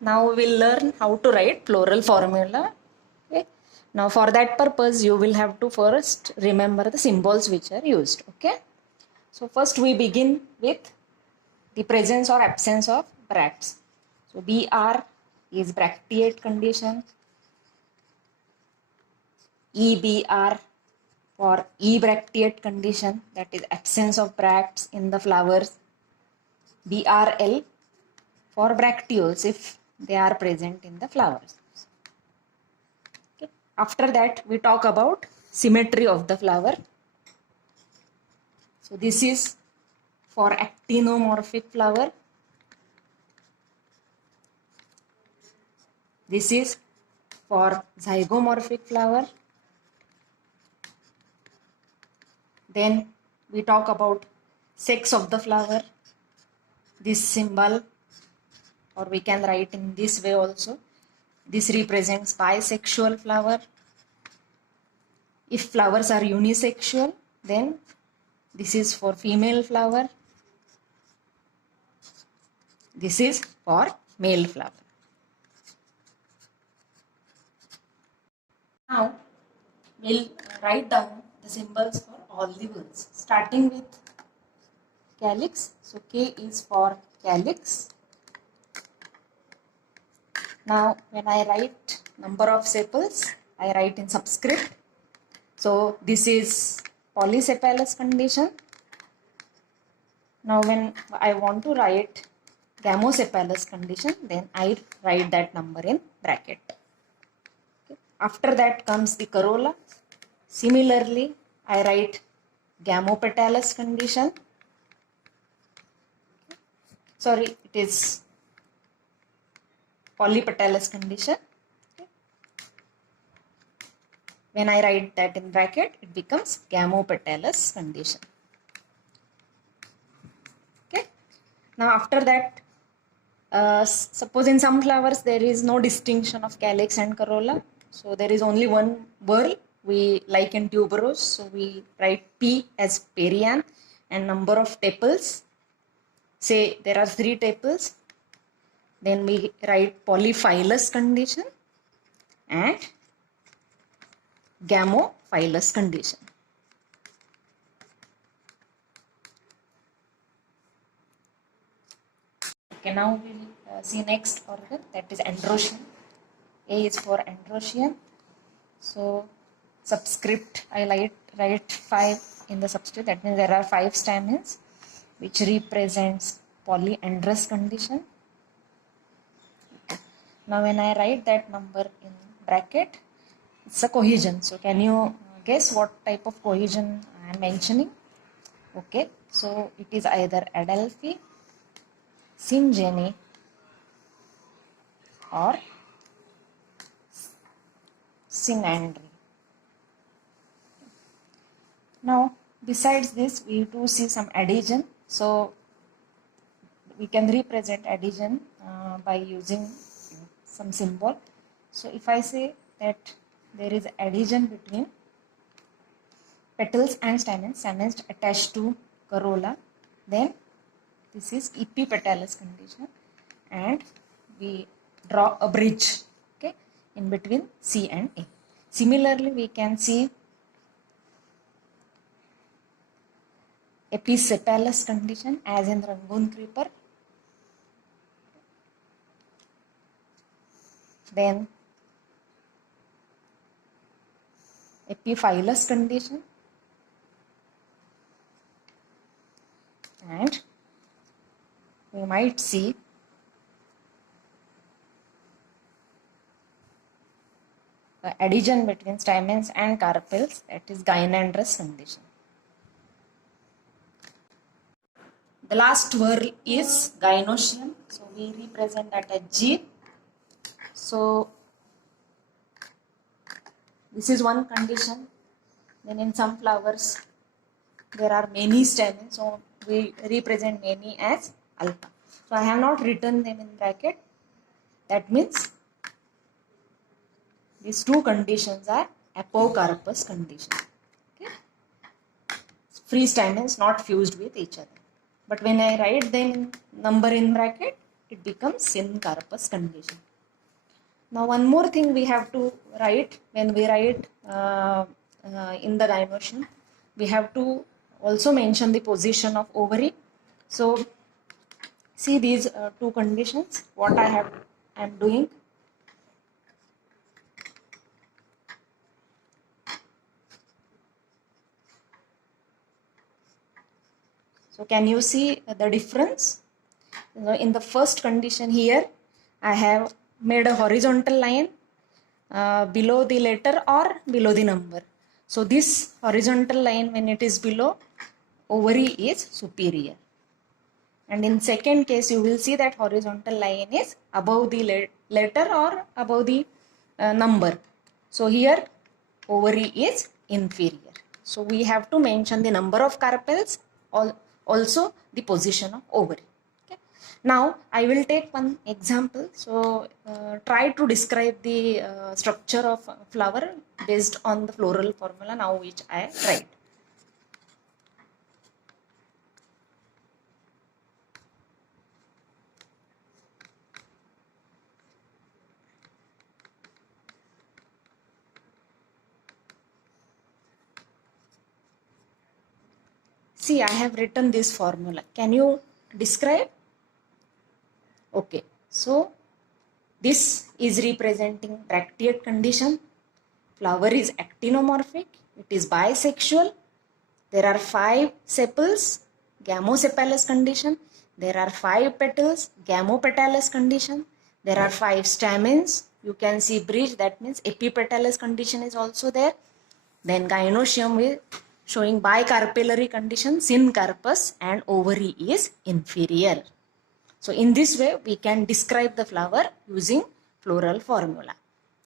Now we'll learn how to write plural formula. Okay. Now for that purpose, you will have to first remember the symbols which are used. Okay. So first we begin with the presence or absence of bracts. So BR is bracteate condition. EBR for ebracteate condition, that is absence of bracts in the flowers. BRL for bracteoles if they are present in the flowers. Okay. After that we talk about symmetry of the flower. So this is for actinomorphic flower. This is for zygomorphic flower. Then we talk about sex of the flower. This symbol, or we can write in this way also. This represents bisexual flower. If flowers are unisexual, then this is for female flower. This is for male flower. Now we'll write down the symbols for all the words, starting with calyx. So K is for calyx. Now when I write number of sepals, I write in subscript. So this is polysepalous condition. Now when I want to write gamosepalous condition, then I write that number in bracket. Okay. After that comes the corolla. Similarly, I write gamopetalous condition. Sorry, it is polypetalous condition. Okay. When I write that in bracket, it becomes gamopetalous condition. Okay. Now after that, suppose in some flowers there is no distinction of calyx and corolla. So there is only one whorl. We like in tuberose, so we write P as perianth and number of tepals. Say there are 3 tepals. Then we write polyphylous condition and gamophylous condition. Okay, now we'll see next organ, that is androecium. A is for androecium. So subscript, I write 5 in the subscript. That means there are 5 stamens, which represents polyandrous condition. Now when I write that number in bracket, it's a cohesion. So can you guess what type of cohesion I am mentioning? Okay, so it is either Adelphi, Syngeny or Synandry. Now besides this, we do see some adhesion. So we can represent adhesion by using some symbol. So if I say that there is adhesion between petals and stamens, stamens attached to corolla, then this is epipetalous condition, and we draw a bridge, okay, in between C and A. Similarly, we can see episepalous condition as in Rangoon creeper. Then epiphylous condition, and we might see adhesion between stamens and carpels, that is gynandrous condition. The last word is gynoecium. So we represent that as G. So this is one condition. Then in some flowers there are many stamens, so we represent many as alpha. So I have not written them in bracket. That means these 2 conditions are apocarpous condition. Okay? Free stamens not fused with each other. But when I write them number in bracket, it becomes syncarpous condition. Now one more thing we have to write when we write in the gynoecium, we have to also mention the position of ovary. So see these two conditions, what I am doing. So can you see the difference? In the first condition here, I have made a horizontal line below the letter or below the number. So this horizontal line, when it is below, ovary is superior. And in second case, you will see that horizontal line is above the letter or above the number. So here ovary is inferior. So we have to mention the number of carpels, also the position of ovary. Okay. Now I will take one example. So try to describe the structure of flower based on the floral formula now which I tried. See, I have written this formula. Can you describe? Okay. So, this is representing bracteate condition. Flower is actinomorphic. It is bisexual. There are 5 sepals, gamosepalous condition. There are 5 petals, gamopetalous condition. There are 5 stamens. You can see bridge, that means epipetalous condition is also there. Then gynoecium is showing bicarpellary condition, syncarpous, and ovary is inferior. So in this way we can describe the flower using floral formula.